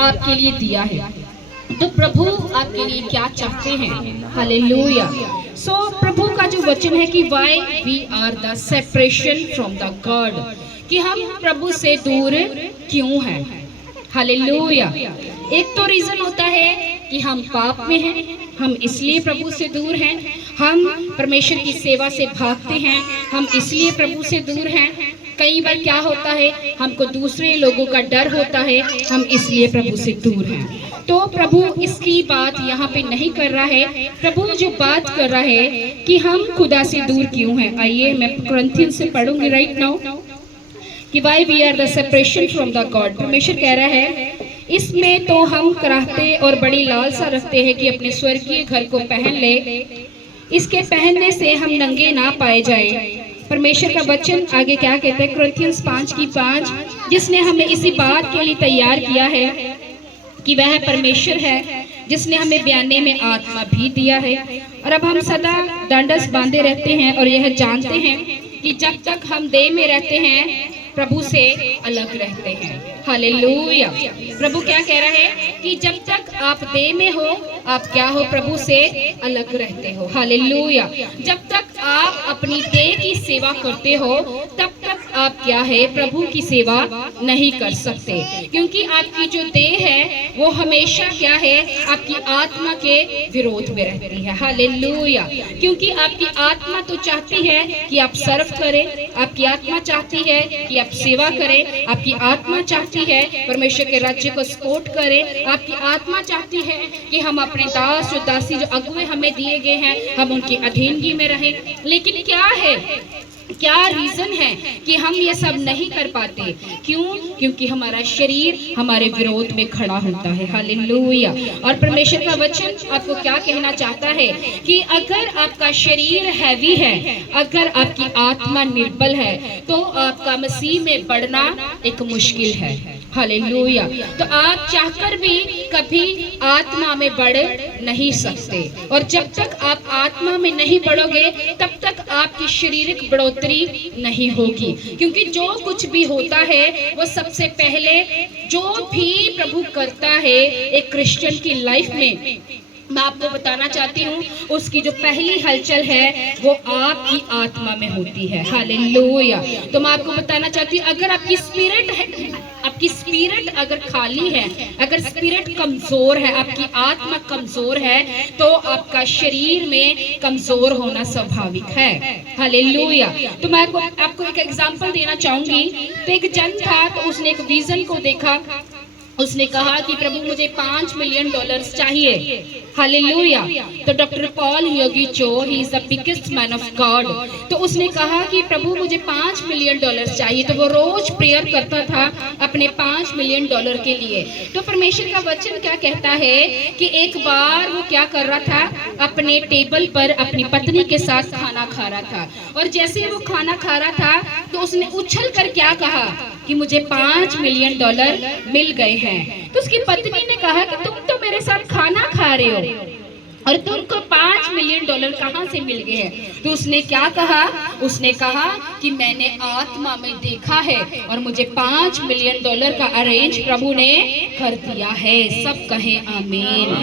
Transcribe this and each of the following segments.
आपके लिए दिया है। तो प्रभु आपके लिए क्या चाहते हैं? हालेलुया। सो प्रभु का जो वचन है कि why we are the separation from the God, कि हम प्रभु से दूर क्यों हैं। हालेलुया। एक तो रीजन होता है कि हम पाप में हैं, हम इसलिए प्रभु से दूर हैं। हम परमेश्वर की सेवा से भागते हैं, हम इसलिए प्रभु से दूर हैं। कई बार क्या होता है, हमको दूसरे लोगों का डर होता है, हम इसलिए प्रभु से दूर हैं। तो प्रभु इसकी बात यहाँ पे नहीं कर रहा है। प्रभु जो बात कर रहा है कि हम खुदा से दूर क्यों हैं। आइए मैं कुरिन्थियन से पढ़ूंगी राइट नाउ कि why we are the separation from the God. परमेश्वर कह रहा है इसमें तो हम कराहते और बड़ी लालसा रखते हैं कि अपने स्वर्गीय घर को पहन ले, इसके पहनने से हम नंगे ना पाए जाएं। परमेश्वर का वचन आगे क्या कहता है, कुरिन्थियन 5:5, जिसने हमें इसी बात के लिए तैयार किया है कि वह परमेश्वर है, जिसने हमें बयाने में आत्मा भी दिया है। और अब हम सदा दंडस बांधे रहते हैं और यह जानते हैं कि जब तक हम देह में रहते हैं प्रभु से अलग रहते हैं। हालेलुया। प्रभु क्या कह रहा है कि जब तक आप देह में हो आप क्या हो, प्रभु से अलग रहते हो। हालेलुया। जब तक आप अपनी देह की सेवा करते हो तब तक आप क्या है, प्रभु की सेवा नहीं कर सकते, क्योंकि आपकी जो देह है वो हमेशा क्या है, आपकी आत्मा के विरोध में रहती है। हालेलुया। क्योंकि आपकी आत्मा तो चाहती है कि आप सर्व करें, आपकी आत्मा चाहती है कि आप सेवा करें, आपकी आत्मा चाहती है परमेश्वर के राज्य को सपोर्ट करें, आपकी आत्मा चाहती है कि हम अपने दास और दासी जो अगुवे हमें दिए गए हैं हम उनकी अधीनगी में रहें। लेकिन क्या है, क्या रीजन है कि हम ये सब नहीं कर पाते? क्यों? क्योंकि हमारा शरीर हमारे विरोध में खड़ा होता है। हालेलुया। और परमेश्वर का वचन आपको क्या कहना चाहता है कि अगर आपका शरीर हैवी है, अगर आपकी आत्मा निर्बल है, तो आपका मसीह में बढ़ना एक मुश्किल है। हालेलुया। तो आप चाहकर भी कभी आत्मा में बढ़ नहीं सकते, और जब तक आप आत्मा में नहीं बढ़ोगे तब तक आपकी शारीरिक बढ़ोतरी नहीं होगी। क्योंकि जो कुछ भी होता है वो सबसे पहले जो भी प्रभु करता है एक क्रिश्चियन की लाइफ में, मैं आपको बताना चाहती हूँ उसकी जो पहली हलचल है वो आपकी आत्मा में होती है। हालेलुया। तो मैं आपको बताना चाहती हूँ अगर आपकी स्पिरिट है, आपकी स्पिरिट अगर खाली है, अगर स्पिरिट कमजोर है, आपकी आत्मा कमजोर है, तो आपका शरीर में कमजोर होना स्वाभाविक है। हालेलुया। तो मैं आपको एक एग्जांपल देना चाहूंगी। तो एक जन था, तो उसने एक विजन को देखा, उसने कहा कि प्रभु मुझे $5 मिलियन चाहिए। हालेलुया। तो डॉक्टर पॉल योगी चो, he is the biggest man of God, तो उसने कहा कि प्रभु मुझे $5 मिलियन चाहिए। तो वो रोज प्रेयर करता था अपने $5 मिलियन के लिए। तो परमेश्वर का वचन क्या कहता है कि एक बार वो क्या कर रहा था, अपने टेबल पर अपनी पत्नी के साथ खाना खा रहा था, और जैसे वो खाना खा रहा था तो उसने उछल कर क्या कहा कि मुझे $5 मिलियन मिल गए हैं। तो उसकी पत्नी ने कहा कि तुम तो मेरे साथ खाना खा रहे हो और तुमको $5 मिलियन कहाँ से मिल गए हैं? तो उसने क्या कहा, उसने कहा कि मैंने आत्मा में देखा है और मुझे $5 मिलियन का अरेंज प्रभु ने कर दिया है। सब कहे आमीन।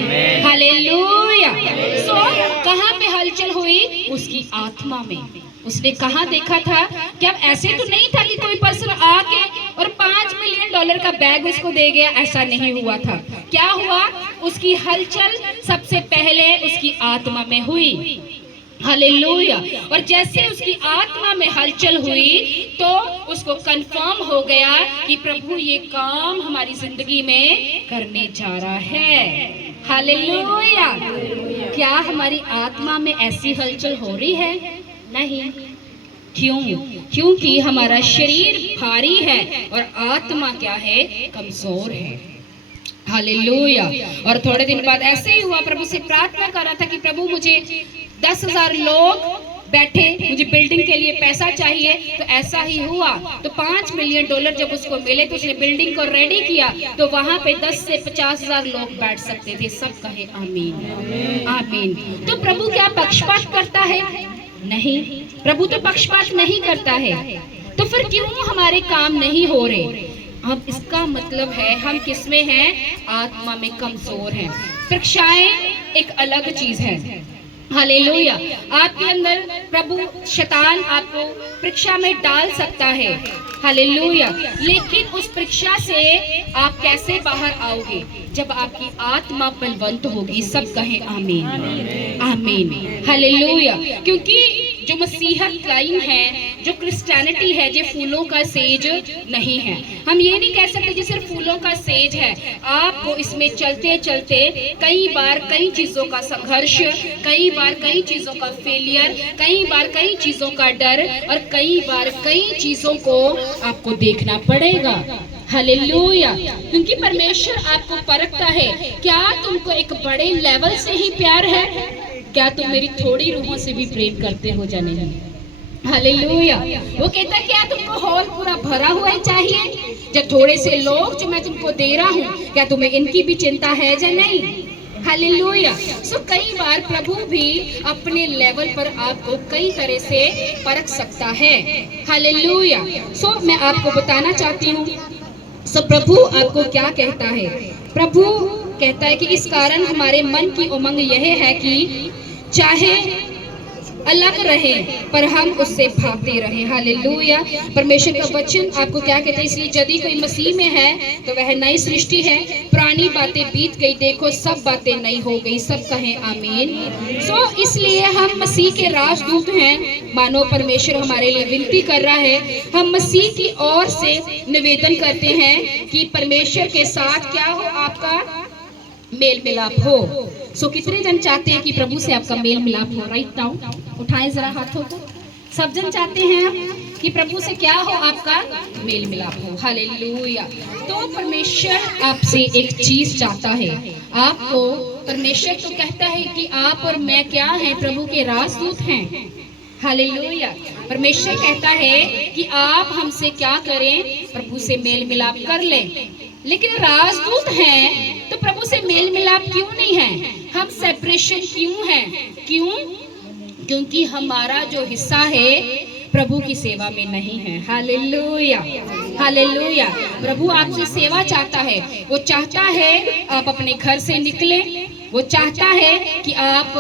हालेलुया। सो कहाँ पे हलचल हुई? उसकी आत्मा में। उसने कहाँ देखा था? क्या ऐसे तो नहीं था कि कोई पर्सन आके और $5 मिलियन का बैग उसको दे गया, ऐसा नहीं हुआ था। क्या हुआ? उसकी हलचल सबसे पहले उसकी आत्मा में हुई। हालेलुया। और जैसे उसकी आत्मा में हलचल हुई तो उसको कंफर्म हो गया कि प्रभु ये काम हमारी जिंदगी में करने जा रहा है। हालेलुया। क्या हमारी आत्मा में ऐसी हलचल हो रही है? नहीं। क्यों? क्योंकि हमारा शरीर भारी है और आत्मा क्या है, कमजोर है। हालेलुया। और थोड़े दिन बाद ऐसे ही हुआ, प्रभु से प्रार्थना कर रहा था कि प्रभु मुझे 10,000 लोग बैठे, मुझे बिल्डिंग के लिए पैसा चाहिए। तो ऐसा ही हुआ। तो $5 मिलियन जब उसको मिले तो उसने बिल्डिंग को रेडी किया, तो वहां पे 10 से 50,000 लोग बैठ सकते थे। सब कहे आमीन। आमीन। तो प्रभु क्या पक्षपात करता है? नहीं, प्रभु तो पक्षपात नहीं करता है। तो फिर क्यों हमारे काम नहीं हो रहे? अब इसका मतलब है हम किस में हैं? आत्मा में कमजोर हैं। परीक्षाएं एक अलग चीज है। हालेलुया। आपके अंदर प्रभु शैतान आपको परीक्षा में डाल सकता है। हालेलुया। लेकिन उस परीक्षा से आप कैसे बाहर आओगे? जब आपकी आत्मा बलवंत होगी। सब कहें आमीन, आमीन, हालेलुया। क्योंकि जो मसीहत लाइन है, जो क्रिश्चियनिटी है, जो फूलों का सेज नहीं है। हम ये नहीं कह सकते कि सिर्फ फूलों का सेज है। आपको इसमें चलते चलते कई बार कई चीजों का संघर्ष, कई बार कई चीजों का फेलियर, कई बार कई चीजों का डर और कई बार कई चीजों को आपको देखना पड़ेगा। हालेलुया। क्योंकि परमेश्वर आपको परखता है, क्या तुमको एक बड़े लेवल से ही प्यार है? क्या तुम मेरी थोड़ी रूहों से भी प्रेम करते हो या नहीं? हालेलुया। वो कहता है क्या तुमको हॉल पूरा भरा हुआ ही चाहिए? जब थोड़े से लोग जो मैं तुमको दे रहा हूँ, क्या तुम्हें इनकी भी चिंता है या नहीं? हालेलुया। सो कई बार प्रभु भी अपने लेवल पर आपको कई तरह से परख सकता है। हालेलुया। सो मैं आपको बताना चाहती हूँ, सो प्रभु आपको क्या कहता है? प्रभु कहता है कि इस कारण हमारे मन की उमंग यह है कि चाहे अलग रहे पर हम उससे भागते रहे। हालेलुया। परमेश्वर का वचन आपको क्या कहता है? इसलिए यदि कोई मसीह में है तो वह नई सृष्टि है, पुरानी बातें बीत गई, देखो सब बातें नई हो गई। सब कहें आमीन। सो इसलिए हम मसीह के राजदूत हैं। मानो परमेश्वर हमारे लिए विनती कर रहा है। हम मसीह की ओर से निवेदन करते हैं कि परमेश्वर के साथ क्या हो? आपका मेल मिलाप हो। सो कितने जन चाहते हैं कि प्रभु से आपका मेल मिलाप हो? राइट नाउ उठाएं जरा हाथों को। सब जन चाहते हैं कि प्रभु से क्या हो? आपका मेल मिलाप हो। हालेलुया। तो परमेश्वर आपसे एक चीज चाहता है। आपको परमेश्वर तो कहता है कि आप और मैं क्या हैं? प्रभु के राजदूत हैं। हालेलुया। परमेश्वर कहता है कि आप हमसे क्या करें? प्रभु से मेल मिलाप कर लें। लेकिन राजदूत हैं तो प्रभु से मेल मिलाप क्यों नहीं है? हम सेपरेशन क्यों है? क्यों? क्योंकि हमारा जो हिस्सा है प्रभु की सेवा में नहीं है। Hallelujah, hallelujah. प्रभु आपसे सेवा चाहता है। वो चाहता है आप अपने घर से निकले। वो चाहता है कि आप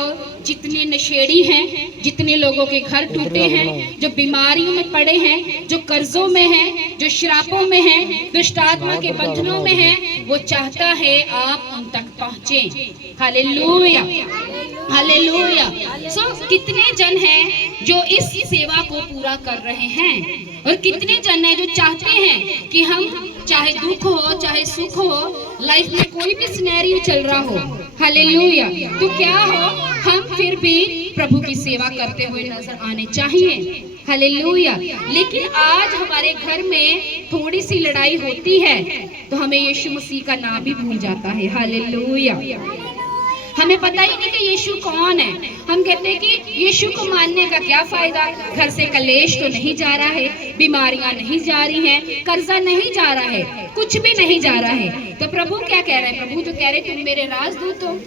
जितने नशेड़ी हैं, जितने लोगों के घर टूटे हैं, जो बीमारियों में पड़े हैं, जो कर्जों में हैं, जो श्रापों में हैं, दुष्ट आत्मा के बंधनों में हैं, वो चाहता है आप उन तक पहुंचे। Hallelujah, hallelujah. सो कितने जन हैं जो इस सेवा को पूरा कर रहे हैं और कितने जन हैं जो चाहते हैं कि हम चाहे दुख हो चाहे सुख हो, लाइफ में कोई भी सिनेरियो चल रहा हो, हालेलुया, तो क्या हो, हम फिर भी प्रभु की सेवा करते हुए नजर आने चाहिए। हालेलुया। लेकिन आज हमारे घर में थोड़ी सी लड़ाई होती है तो हमें यीशु मसीह का नाम भी भूल जाता है। हालेलुया। हमें पता ही नहीं कि यीशु कौन है। हम कहते हैं कि यीशु को मानने का क्या फायदा? घर से कलेश तो नहीं जा रहा है, बीमारियां नहीं जा रही हैं, कर्जा नहीं जा रहा है, कुछ भी नहीं जा रहा है। तो प्रभु क्या कह रहे हैं? प्रभु तो कह रहे तुम मेरे राजदूत हो।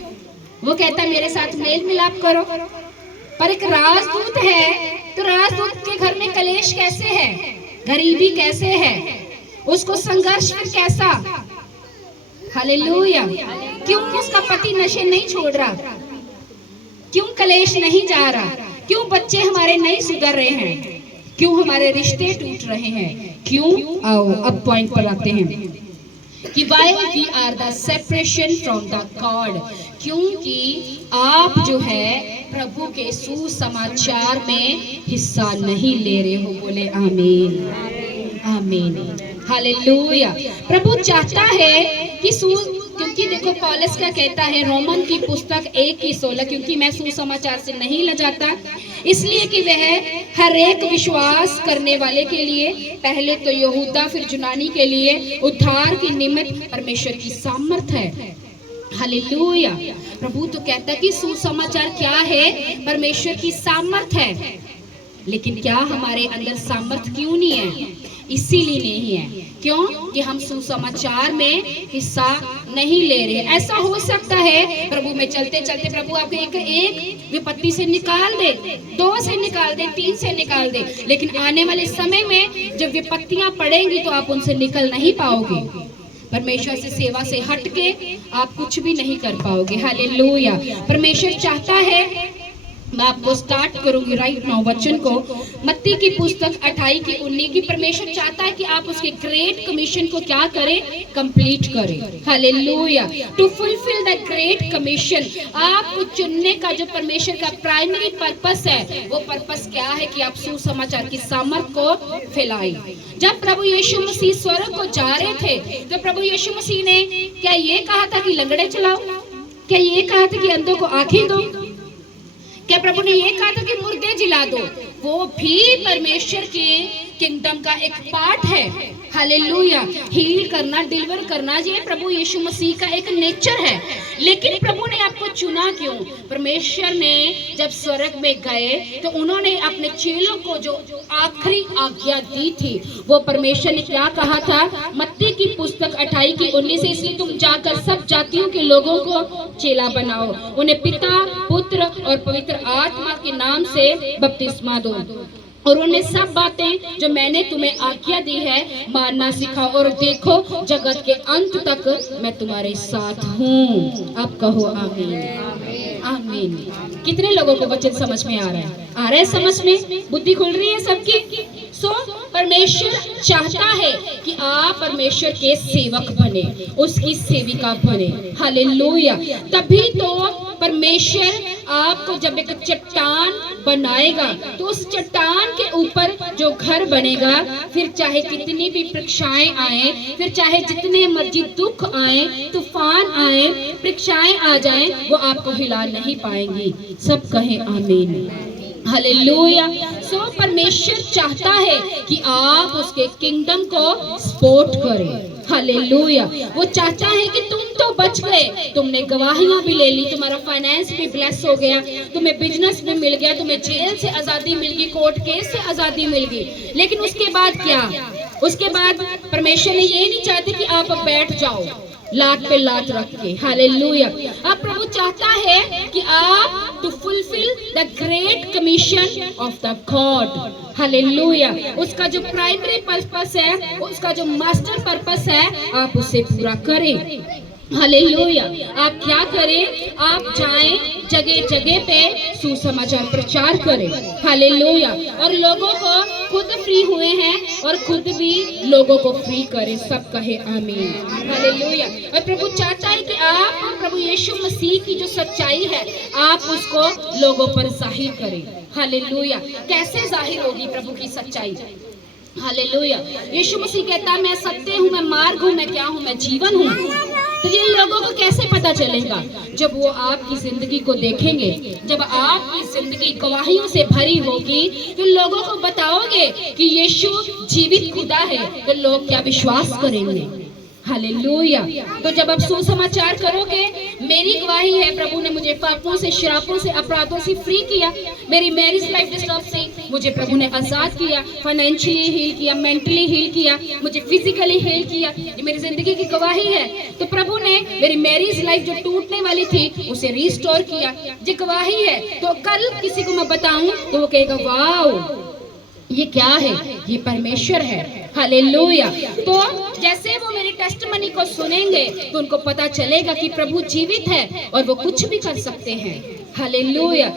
वो कहता है मेरे साथ मेल मिलाप करो। पर एक राजदूत है तो राजदूत के घर में कलेश कैसे है? गरीबी कैसे है? उसको संघर्ष फिर कैसा? हालेलुया। क्यों उसका पति नशे नहीं छोड़ रहा? क्यों कलेश नहीं जा रहा? क्यों बच्चे हमारे नहीं सुधर रहे हैं? क्यों हमारे रिश्ते टूट रहे हैं? क्यों? आओ अब पॉइंट पर आते हैं कि why we are the separation from the God। क्योंकि आप जो है प्रभु के सुसमाचार में हिस्सा नहीं ले रहे हो। बोले आमीन, आमीन, हालेलुया। प्रभु चाहता है कि क्योंकि देखो पौलुस क्या कहता है रोमन की पुस्तक 1:16, क्योंकि मैं सुसमाचार से नहीं लजाता, इसलिए कि वह हर एक विश्वास करने वाले के लिए, पहले तो यहूदा फिर यूनानी के लिए उद्धार की निमित्त परमेश्वर की सामर्थ है। हालेलुया। प्रभु तो कहता है कि सुसमाचार क्या है? परमेश्वर की सामर्थ है। लेकिन क्या हमारे अंदर सामर्थ क्यों नहीं है? इसीलिए नहीं है। क्यों? कि हम सुसमाचार में हिस्सा नहीं ले रहे। ऐसा हो सकता है प्रभु में चलते चलते प्रभु आपको एक विपत्ति से निकाल दे, 2 से निकाल दे, 3 से निकाल दे, लेकिन आने वाले समय में जब विपत्तियां पड़ेंगी तो आप उनसे निकल नहीं पाओगे। परमेश्वर से सेवा से हटके आप कुछ भी नहीं कर पाओगे। हालेलुया। परमेश्वर चाहता है, मैं आपको स्टार्ट करूंगी राइट नाउ वचन को, मत्ती की पुस्तक 28 की 19 की। परमेश्वर चाहता है कि आप उसके ग्रेट कमीशन को क्या करें? कंप्लीट करें। Hallelujah. To fulfil the great commission, आपको चुनने का जो परमेश्वर का प्राइमरी पर्पस है, वो पर्पस क्या है? कि आप सुसमाचार की सामर्थ को फैलाएं। जब प्रभु यीशु मसीह स्वर्ग को जा रहे थे तो प्रभु यीशु मसीह ने क्या ये कहा था कि लंगड़े चलाओ? क्या ये कहा था कि अंधों को आंखें दो? क्या प्रभु ने ये कहा था कि मुर्दे जिला दो? वो भी परमेश्वर के किंगडम का एक पार्ट है। हालेलुया। हील करना, डिलीवर करना, ये प्रभु यीशु मसीह का एक नेचर है। लेकिन प्रभु ने आपको चुना क्यों? परमेश्वर ने जब स्वर्ग में गए तो उन्होंने अपने चेलों को जो आखिरी आज्ञा दी थी, वो परमेश्वर ने क्या कहा था? मत्ती की पुस्तक 28 की 19 से, इसलिए तुम जाकर सब जातियों के लोगों को चेला बनाओ, उन्हें पिता, पुत्र और पवित्र आत्मा के नाम से बपतिस्मा दो, और उन्हें सब बातें जो मैंने तुम्हें आज्ञा दी है मानना सिखाओ, और देखो जगत के अंत तक मैं तुम्हारे साथ हूँ। आप कहो आमीन। आमीन। कितने लोगों को वचन समझ में आ रहा है? आ रहा है समझ में? बुद्धि खुल रही है सबकी? परमेश्वर चाहता है कि आप परमेश्वर के सेवक बने, उसकी सेविका बने। हालेलुया। तभी तो परमेश्वर आपको जब एक चट्टान बनाएगा तो उस चट्टान के ऊपर जो घर बनेगा, फिर चाहे कितनी भी परीक्षाएं आए, फिर चाहे जितने मर्जी दुख आए, तूफान आए, परीक्षाएं आ जाएं, वो आपको हिला नहीं पाएंगी। सब कहें आमीन। हालेलुया। परमेश्वर चाहता है कि आप उसके किंगडम को सपोर्ट करें। हालेलुया। वो चाहता है कि तुम तो बच गए, तुमने गवाहियां भी ले ली, तुम्हारा फाइनेंस भी ब्लेस हो गया, तुम्हें बिजनेस भी मिल गया, तुम्हें जेल से आजादी मिल गई, कोर्ट केस से आजादी मिल गई, लेकिन उसके बाद क्या? उसके बाद परमेश्वर ने ये नहीं चाहते कि आप अब बैठ जाओ लात पे लात रख के। हालेलुया। अब प्रभु चाहता है कि आप to fulfil the great commission of the God. Hallelujah. उसका जो प्राइमरी पर्पस है, उसका जो मास्टर पर्पस है, आप उसे पूरा करें। हालेलुया। आप क्या करें? आप जाएं, जगह जगह पे सुसमाचार प्रचार करें। हालेलुया। और लोगों को खुद फ्री हुए हैं और खुद भी लोगों को फ्री करें। सब कहे आमीन। हालेलुया। और प्रभु चाहता है कि आप प्रभु यीशु मसीह की जो सच्चाई है, आप उसको लोगों पर जाहिर करें। हालेलुया। कैसे जाहिर होगी प्रभु की सच्चाई? हालेलुया। यीशु मसीह कहता है, मैं सत्य हूँ, मैं मार्ग हूँ, मैं क्या हूँ? मैं जीवन हूँ। तो जिन लोगों को कैसे पता चलेगा? जब वो आपकी जिंदगी को देखेंगे, जब आपकी जिंदगी गवाहियों से भरी होगी, तो लोगों को बताओगे कि यीशु जीवित खुदा है, तो लोग क्या विश्वास करेंगे? हालेलुया। तो जब आप सुसमाचार करोगे, मेरी गवाही है, प्रभु ने मुझे पापों से, श्रापों से, अपराधों से फ्री किया, मेरी मैरिज लाइफ डिस्टर्ब से मुझे प्रभु ने आजाद किया, फाइनेंशियली हील किया, मेंटली हील किया, मुझे फिजिकली हील किया, ये मेरी जिंदगी की गवाही है। तो प्रभु ने मेरी मैरिज लाइफ जो टूटने वाली थी उसे रिस्टोर किया, ये गवाही है। तो कल किसी को मैं बताऊं तो वो कहेगा वाओ, ये क्या है? ये परमेश्वर है। हालेलुया। तो जैसे वो मेरी टेस्टमनी को सुनेंगे तो उनको पता चलेगा कि प्रभु जीवित है और वो कुछ भी कर सकते हैं। हालेलुया।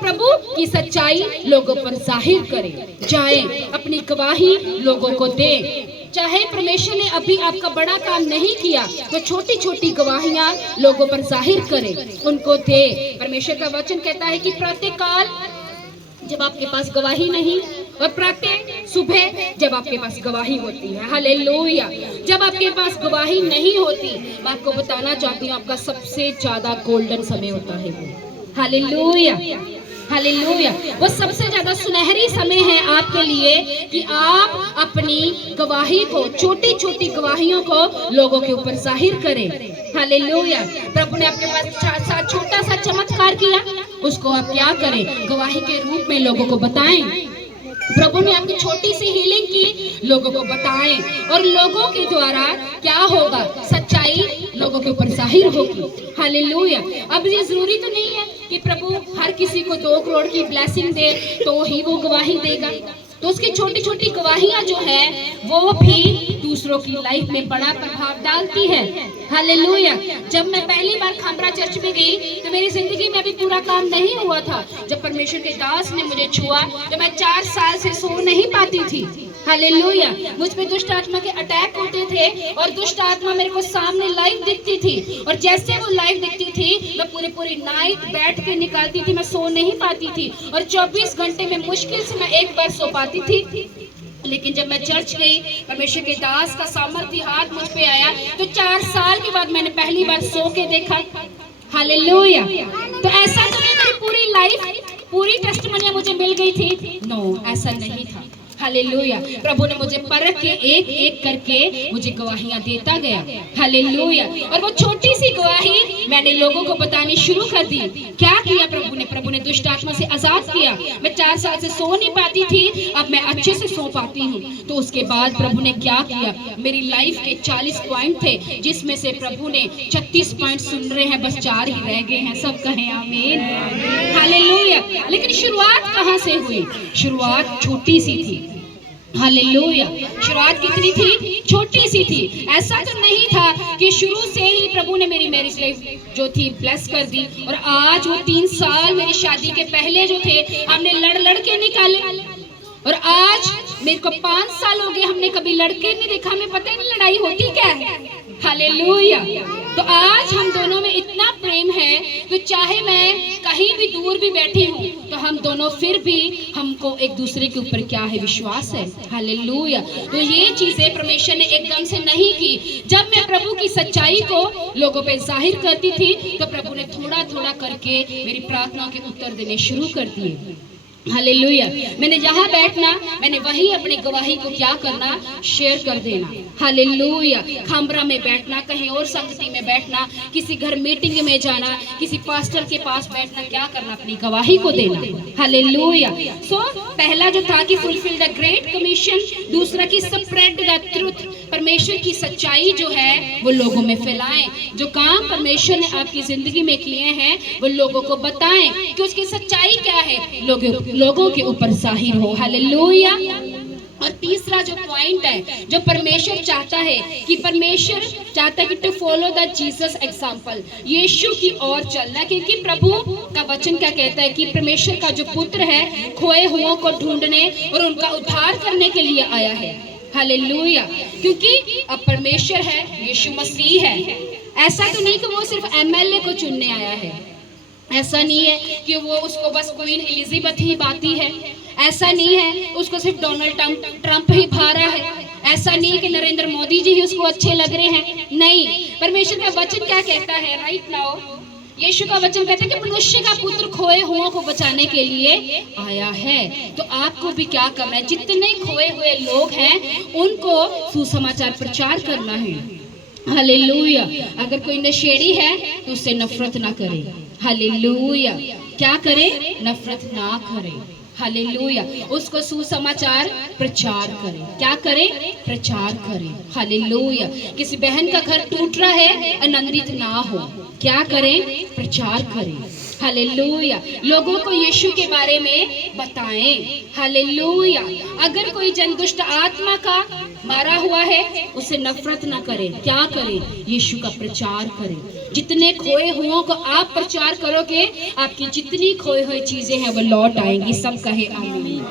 प्रभु की सच्चाई लोगों पर जाहिर करें, जाएं, अपनी गवाही लोगों को दें। चाहे परमेश्वर ने अभी आपका बड़ा काम नहीं किया, तो छोटी छोटी गवाहियां लोगों पर जाहिर करें, उनको दे। परमेश्वर का वचन कहता है कि प्रातः काल जब आपके पास गवाही नहीं, और प्रातः सुबह जब आपके पास गवाही होती है। हालेलुया। जब आपके पास गवाही नहीं होती, मैं आपको बताना चाहती हूँ, आपका सबसे ज्यादा गोल्डन समय होता है वो। हालेलुया। हालेलुया। वो सबसे ज्यादा सुनहरी समय है आपके लिए कि आप अपनी गवाही को, छोटी छोटी गवाहियों को लोगों के ऊपर जाहिर करें। हालेलुया। प्रभु ने आपके पास छोटा सा चमत्कार किया, उसको आप क्या करें? गवाही के रूप में लोगों को बताएं। प्रभु ने आपकी छोटी सी हीलिंग की, लोगों को बताएं और लोगों के द्वारा क्या होगा, सच्चाई लोगों के ऊपर जाहिर होगी। हालेलुया। अब ये जरूरी तो नहीं है कि प्रभु हर किसी को 2 करोड़ की ब्लेसिंग दे तो ही वो गवाही देगा। तो उसकी छोटी छोटी गवाहियां जो है वो भी दूसरों की लाइफ में बड़ा प्रभाव डालती है। हालेलुया। जब मैं पहली बार खामरा चर्च में गई तो मेरी जिंदगी में अभी पूरा काम नहीं हुआ था। जब परमेश्वर के दास ने मुझे छुआ तो मैं 4 साल से सो नहीं पाती थी। हालेलुया। मुझ पे दुष्ट आत्मा के अटैक होते थे और दुष्ट आत्मा मेरे को सामने लाइव दिखती थी, और जैसे वो लाइव दिखती थी मैं पूरी नाइट बैठ के निकालती थी, मैं सो नहीं पाती थी और 24 घंटे में मुश्किल से मैं एक बार सो पाती थी। लेकिन जब मैं चर्च गई, परमेश्वर के दास का सामर्थ्य हाथ मुझ पे आया तो 4 साल के बाद मैंने पहली बार सो के देखा। हालेलुया। तो ऐसा तो नहीं मेरी पूरी लाइफ पूरी टेस्टिमनी मुझे मिल गई थी, नो, ऐसा नहीं था। हालेलुया। प्रभु ने मुझे परख के एक एक करके मुझे गवाहियां देता गया। हालेलुया। और वो छोटी सी गवाही मैंने लोगों को बतानी शुरू कर दी। क्या किया प्रभु ने दुष्ट आत्मा से आजाद किया। मैं 4 साल से सो नहीं पाती थी, अब मैं अच्छे से सो पाती हूँ। तो उसके बाद प्रभु ने क्या किया, मेरी लाइफ के 40 पॉइंट थे जिसमें से प्रभु ने 36 पॉइंट सुन रहे हैं, बस 4 ही रह गए हैं। सब कहें आमीन। हालेलुया। लेकिन शुरुआत कहाँ से हुई? शुरुआत छोटी सी थी। हालेलुया। शुरुआत कितनी थी? छोटी सी थी। ऐसा तो नहीं था कि शुरू से ही प्रभु ने मेरी मैरिज लाइफ जो थी ब्लेस कर दी, और आज वो 3 साल मेरी शादी के पहले जो थे हमने लड़ के निकाले, और आज मेरे को 5 साल हो गए हमने कभी लड़के नहीं देखा, हमें पता ही नहीं लड़ाई होती क्या है। हालेलुया। तो आज हम दोनों में इतना प्रेम है तो चाहे मैं कहीं भी दूर भी बैठी हूँ तो हम दोनों फिर भी हमको एक दूसरे के ऊपर क्या है, विश्वास है। हालेलुया। तो ये चीजें परमेश्वर ने एकदम से नहीं की। जब मैं प्रभु की सच्चाई को लोगों पे जाहिर करती थी तो प्रभु ने थोड़ा थोड़ा करके मेरी प्रार्थनाओं के उत्तर देने शुरू कर दिए। हालेलुया। मैंने जहाँ बैठना मैंने वही अपनी गवाही को क्या करना, शेयर कर देना। हालेलुया। खामरा में बैठना, कहीं और संगति में बैठना, किसी घर मीटिंग में जाना, किसी पास्टर के पास बैठना, क्या करना, अपनी गवाही को देना। हालेलुया। सो पहला जो था कि फुलफिल द ग्रेट कमीशन, दूसरा कि स्प्रेड द ट्रुथ, परमेश्वर की सच्चाई जो है वो लोगों में फैलाएं। जो काम परमेश्वर ने आपकी जिंदगी में किए हैं वो लोगों को बताएं कि उसकी सच्चाई क्या है, लोगों के ऊपर जाहिर हो। हालेलुया। और तीसरा जो पॉइंट है जो परमेश्वर चाहता है कि परमेश्वर चाहता है कि to follow the Jesus example, यीशु की ओर चलना, क्योंकि प्रभु का वचन क्या कहता है कि परमेश्वर का जो पुत्र है खोए हुओं को ढूंढने और उनका उद्धार करने के लिए आया है। हालेलुया। क्योंकि अब परमेश्वर है, यीशु मसीह है। ऐसा तो नहीं कि वो सिर्फ एमएलए को चुनने आया है, ऐसा नहीं है कि वो उसको बस क्वीन एलिजाबेथ ही बाती है, ऐसा नहीं है उसको सिर्फ डोनाल्ड ट्रंप ही भा रहा है, ऐसा नहीं है कि नरेंद्र मोदी जी ही उसको अच्छे लग रहे हैं। नहीं, परमेश्वर का वचन क्या कहता है, राइट नाउ यीशु का वचन कहता है कि मनुष्य का पुत्र खोए हुओं को बचाने के लिए आया है। तो आपको भी क्या करना है, जितने खोए हुए लोग हैं उनको सुसमाचार प्रचार करना है। हालेलुया। अगर कोई नशेड़ी है तो उससे नफरत ना करे। हालेलुया। क्या करे, नफरत ना करे। हालेलुया। उसको सुसमाचार प्रचार करें। क्या करें, प्रचार करें। हालेलुया। किसी बहन का घर टूट रहा है, आनंदित ना हो, क्या करें, प्रचार करें। हालेलुया। लोगों को यीशु के बारे में बताएं। हालेलुया। अगर कोई जन दुष्ट आत्मा का मारा हुआ है उसे नफरत ना करें, क्या करें, यीशु का प्रचार करें। जितने खोए हुओं को आप प्रचार करोगे आपकी जितनी खोई हुई चीजें हैं वो लौट आएंगी। सब कहे आमीन,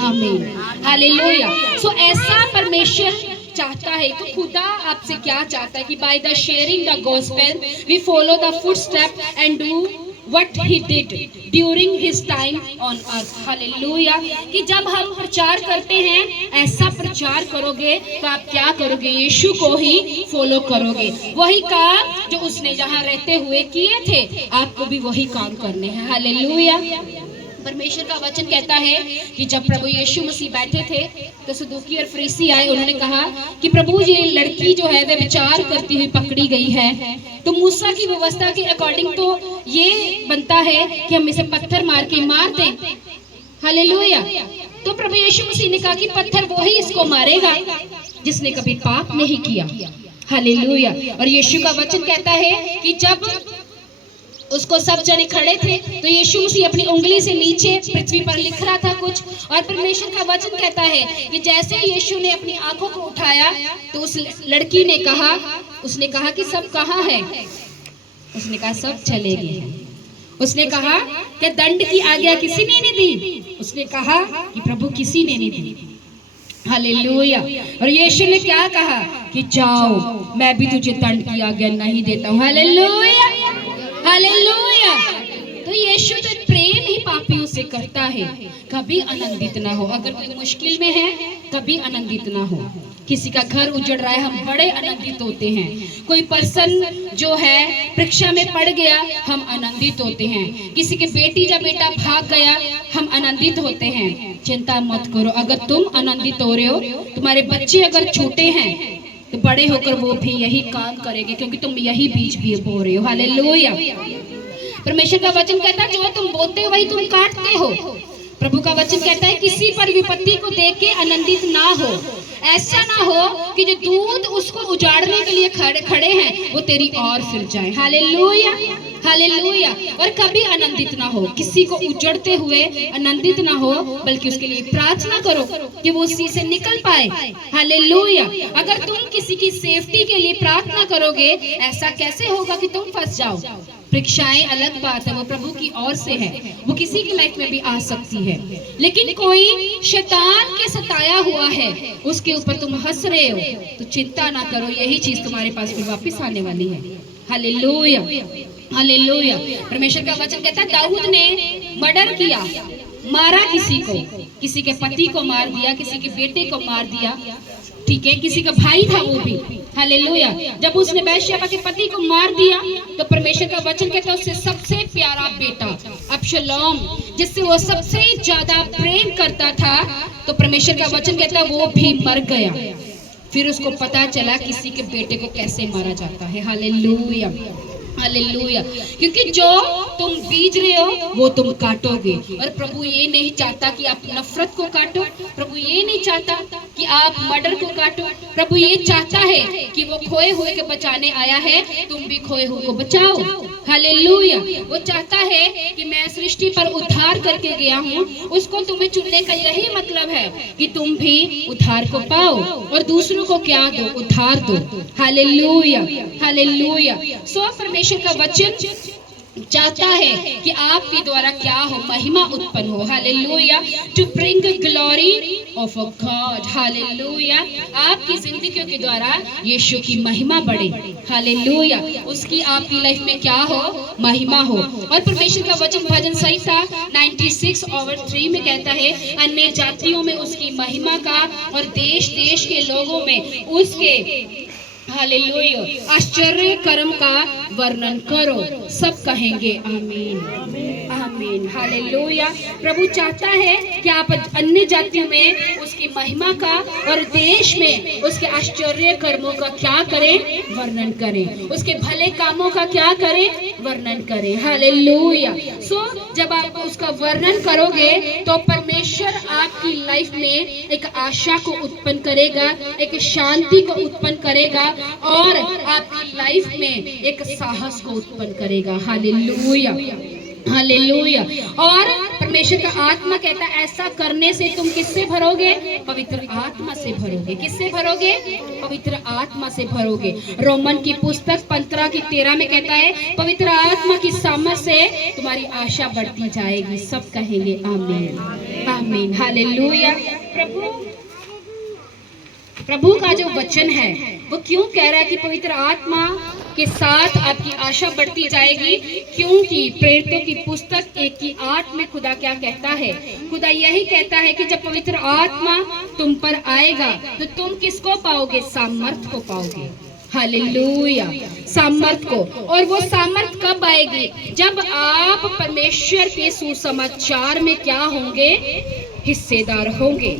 आमीन। हालेलुया। सो ऐसा परमेश्वर चाहता है। तो खुदा आपसे क्या चाहता है कि by the sharing the gospel we follow the footstep and do what he did during his time on earth. Hallelujah. कि जब हम प्रचार करते हैं ऐसा प्रचार करोगे तो आप क्या करोगे, यीशु को ही फॉलो करोगे। वही काम जो उसने जहाँ रहते हुए किए थे आपको भी वही काम करने हैं। हालेलुया। परमेश्वर का वचन कहता है कि जब प्रभु यीशु मसीह बैठे थे तो सदूकी और फरीसी आए, उन्होंने कहा कि प्रभु ये लड़की जो है वह विचार करती हुई पकड़ी गई है, तो मूसा की व्यवस्था के अकॉर्डिंग तो ये बनता है कि हम इसे पत्थर मार के मार दें। हालेलुया। तो प्रभु यीशु मसीह ने कहा कि पत्थर वो ही इसको मारेगा जिसने कभी पाप नहीं किया। हालेलुया। और यीशु का वचन कहता है कि जब उसको सब जने खड़े थे तो यीशु मसीह अपनी उंगली से नीचे पृथ्वी पर लिख रहा था कुछ, और परमेश्वर का वचन कहता है कि जैसे यीशु ने अपनी आंखों को उठाया तो उस लड़की ने कहा, उसने कहा कि सब कहाँ है? उसने कहा सब चले गए। उसने कहा कि दंड की आज्ञा किसी ने नहीं दी? उसने कहा कि प्रभु किसी ने नहीं दी। हालेलुया। और यीशु ने क्या कहा कि जाओ, मैं भी तुझे दंड की आज्ञा नहीं देता हूँ। Hallelujah, hallelujah. तो यीशु तो प्रेम ही पापियों से करता है। कभी आनंदित ना हो, अगर कोई मुश्किल में है कभी आनंदित ना हो। किसी का घर उजड़ रहा है, हम बड़े आनंदित होते हैं। कोई पर्सन जो है परीक्षा में पड़ गया, हम आनंदित होते हैं। किसी के बेटी या बेटा भाग गया, हम आनंदित होते हैं। चिंता मत करो, अगर तुम आनंदित हो रहे हो, तुम्हारे बच्चे अगर छोटे हैं तो बड़े होकर वो भी यही काम करेंगे, क्योंकि तुम यही बीज भी बो रहे हो। हालेलुया। परमेश्वर का वचन कहता है जो तुम बोते हो वही तुम काटते हो। प्रभु का वचन कहता है किसी पर विपत्ति को देख के आनंदित ना हो। ऐसा ना हो कि जो दूत उसको उजाड़ने के लिए खड़े हैं वो तेरी ओर फिर जाए। Hallelujah, hallelujah. और कभी आनंदित ना हो, किसी को उजड़ते हुए आनंदित ना हो, बल्कि उसके लिए प्रार्थना करो कि वो उसी से निकल पाए। हालेलुया। अगर तुम किसी की सेफ्टी के लिए प्रार्थना करोगे, ऐसा कैसे होगा कि तुम फंस जाओ? परीक्षाएं अलग बात है, वो प्रभु की ओर से है, वो किसी की लाइफ में भी आ सकती है। लेकिन कोई शैतान के सताया हुआ है, उसके ऊपर तुम हंस रहे हो, तो चिंता ना करो, यही चीज तुम्हारे पास फिर वापस आने वाली है। Hallelujah, hallelujah. परमेश्वर का वचन कहता है दाऊद ने मर्डर किया, मारा किसी को, किसी के पति को मार दिया, किसी के बेटे को मार दिया, ठीक है, किसी का भाई था वो भी। हालेलुया। जब उसने बैशेबा के पति को मार दिया तो परमेश्वर का वचन कहता है उससे सबसे प्यारा बेटा अबशलोम, जिससे वो सबसे ज्यादा प्रेम करता था, तो परमेश्वर का वचन कहता है वो भी मर गया। फिर उसको पता चला किसी के बेटे को कैसे मारा जाता है। Hallelujah, hallelujah. क्योंकि जो तुम बीज रहे हो वो तुम काटोगे। और प्रभु ये नहीं चाहता कि आप नफरत को काटो, प्रभु ये नहीं चाहता कि आप मर्डर को काटो। प्रभु ये चाहता है कि वो खोए हुए के बचाने आया है, तुम भी खोए हुए को बचाओ। हालेलुया। वो चाहता है कि मैं सृष्टि पर उद्धार करके गया हूँ, उसको तुम्हें चुनने का यही मतलब है कि तुम भी उद्धार को पाओ और दूसरों को क्या दो? उद्धार दो। Hallelujah, hallelujah. सो परमेश्वर का वचन चाहता है कि आपके द्वारा क्या हो? महिमा उत्पन्न हो। Hallelujah. To bring glory of a God. Hallelujah. आपकी जिंदगियों के द्वारा यीशु की महिमा बढ़े। हालेलुया। उसकी आपकी लाइफ में क्या हो? महिमा हो। और परमेश्वर का वचन भजन संहिता 96:3 में कहता है अन्य जातियों में उसकी महिमा का और देश देश के लोगों में उसके हालेलुया आश्चर्य कर्म का वर्णन करो। सब कहेंगे आमीन, आमीन। हालेलुया। प्रभु चाहता है कि आप अन्य जातियों में उसकी महिमा का और देश में उसके आश्चर्य कर्मों का क्या करें? वर्णन करें। उसके भले कामों का क्या करें? वर्णन करें। हालेलुया। सो जब आप उसका वर्णन करोगे तो परमेश्वर आपकी लाइफ में एक आशा को उत्पन्न करेगा, एक शांति को उत्पन्न करेगा और आपकी लाइफ में एक साहस को उत्पन्न करेगा। Hallelujah, hallelujah. और परमेश्वर का आत्मा कहता है ऐसा करने से तुम किससे भरोगे? पवित्र आत्मा से भरोगे। किससे भरोगे? पवित्र आत्मा से भरोगे। रोमन की पुस्तक 15:13 में कहता है पवित्र आत्मा की सामर्थ से तुम्हारी आशा बढ़ती जाएगी। सब कहेंगे आमीन, आमीन। हालेलुया। प्रभु का जो वचन है वो क्यों कह रहा है कि पवित्र आत्मा के साथ आपकी आशा बढ़ती जाएगी? क्योंकि प्रेरितों की पुस्तक 1:8 में खुदा क्या कहता है? खुदा यही कहता है कि जब पवित्र आत्मा तुम पर आएगा तो तुम किसको पाओगे? सामर्थ को पाओगे। हालेलुया, सामर्थ को। और वो सामर्थ कब आएगी? जब आप परमेश्वर के सुसमाचार में क्या होंगे? हिस्सेदार होंगे।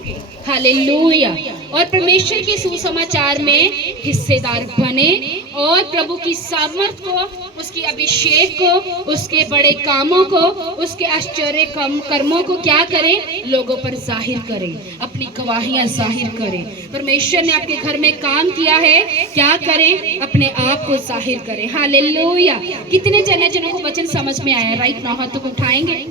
हालेलुया। और परमेश्वर के सुसमाचार में हिस्सेदार बने और प्रभु की सामर्थ को, उसकी अभिषेक को, उसके बड़े कामों को, उसके आश्चर्य कर्मों को क्या करें? लोगों पर जाहिर करें, अपनी गवाहियां जाहिर करें। परमेश्वर ने आपके घर में काम किया है, क्या करें? अपने आप को जाहिर करें। हालेलुया। कितने जनों को वचन समझ में आया? राइट नाउ हाथों को उठाएंगे।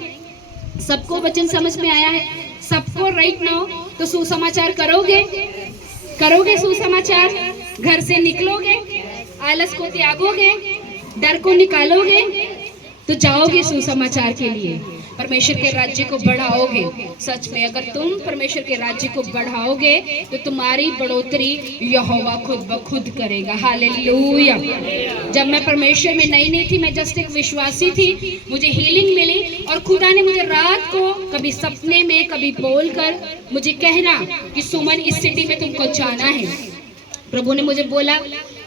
सबको वचन समझ में आया है? सबको राइट नाउ? तो सुसमाचार करोगे? करोगे सुसमाचार? घर से निकलोगे, आलस को त्यागोगे, डर को निकालोगे, तो जाओगे सुसमाचार के लिए, परमेश्वर के राज्य को बढ़ाओगे। सच में अगर तुम परमेश्वर के राज्य को बढ़ाओगे तो तुम्हारी बढ़ोतरी यहोवा खुद ब खुद करेगा। हालेलुया। जब मैं परमेश्वर में नई थी, मैं जस्ट एक विश्वासी थी, मुझे हीलिंग मिली और खुदा ने मुझे रात को कभी सपने में, कभी बोलकर मुझे कहना कि सुमन इस सिटी में तुमको जाना है। प्रभु ने मुझे बोला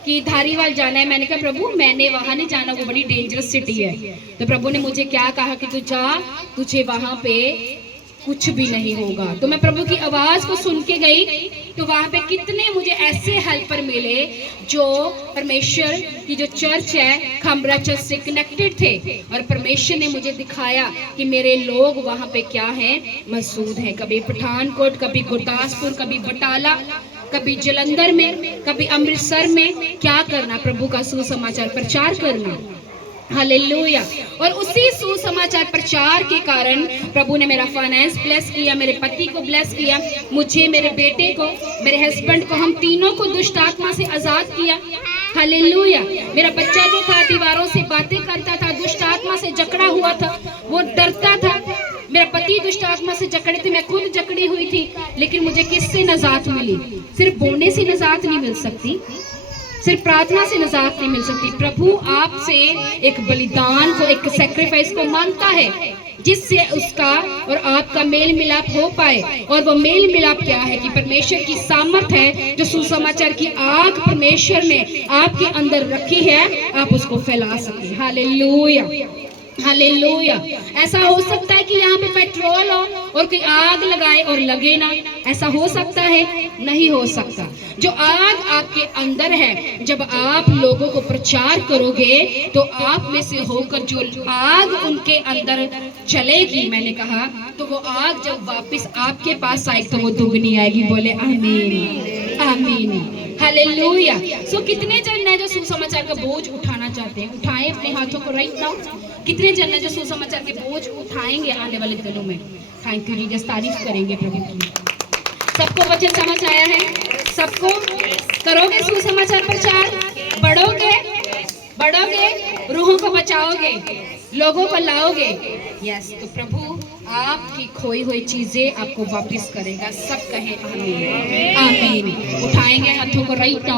कि धारीवाल जाना है। मैंने कहा प्रभु मैंने वहां नहीं जाना, वो बड़ी डेंजरस सिटी है। तो प्रभु ने मुझे क्या कहा कि तू जा, तुझे वहां पे कुछ भी नहीं होगा। तो मैं प्रभु की आवाज को सुन के गई, तो वहां पे कितने मुझे ऐसे हेल्पर मिले जो परमेश्वर की जो चर्च है खंबरा चर्च से कनेक्टेड थे, और परमेश्वर ने मुझे दिखाया कि मेरे लोग वहां पे क्या हैं, मौजूद हैं। कभी पठानकोट, कभी गुरदासपुर, कभी बटाला, कभी जलंधर में, कभी अमृतसर में। क्या करना? प्रभु का सुसमाचार प्रचार करना। हालेलुया। और उसी सुसमाचार प्रचार के कारण प्रभु ने मेरा फाइनेंस ब्लेस किया, मेरे पति को ब्लेस किया, मुझे, मेरे बेटे को, मेरे हस्बैंड को, हम तीनों को दुष्ट आत्मा से आजाद किया। हालेलुया। मेरा बच्चा जो था दीवारों से बातें करता था, दुष्ट आत्मा से जकड़ा हुआ था, वो डरता था। मेरा पति दुष्ट आत्मा से जकड़े थे, मैं खुद जकड़ी हुई थी। लेकिन मुझे किससे नजात मिली? सिर्फ बोलने से नजात नहीं मिल सकती, सिर्फ प्रार्थना से नजात नहीं मिल सकती। प्रभु आपसे एक बलिदान को, एक सैक्रिफाइस को मांगता है, जिससे उसका और आपका मेल मिलाप हो पाए। और वो मेल मिलाप क्या है? कि परमेश्वर की सामर्थ है, जो सुसमाचार की आग परमेश्वर ने आपके अंदर रखी है, आप उसको फैला सके। हालेलुया। हालेलुया। ऐसा हो सकता है कि यहाँ पे पेट्रोल हो और कोई आग लगाए और लगे ना? ऐसा हो सकता है? नहीं हो सकता। जो आग आपके अंदर है, जब आप लोगों को प्रचार करोगे तो आप में से होकर जो आग उनके अंदर चलेगी, मैंने कहा, तो वो आग जब वापस आपके पास आएगी तो वो दुगनी आएगी। बोले आमीन, आमीन, हालेलुया। सो कितने जन है जो सुसमाचार का बोझ उठाना चाहते हैं? उठाएं अपने हाथों को राइट नाउ। कितने जन है जो सुसमाचार के बोझ उठाएंगे आने वाले दिनों में? Thank you Jesus. तारीफ करेंगे प्रभु की। सबको वचन समझ आया है? सबको? करोगे सुसमाचार प्रचार? बढ़ोगे, बढ़ोगे, रूहों को बचाओगे, लोगों को लाओगे। यस। तो प्रभु आपकी खोई हुई चीजें आपको वापस करेगा। सब कहें आमीन, आमीन। उठाएंगे हाथों को राइट नाउ।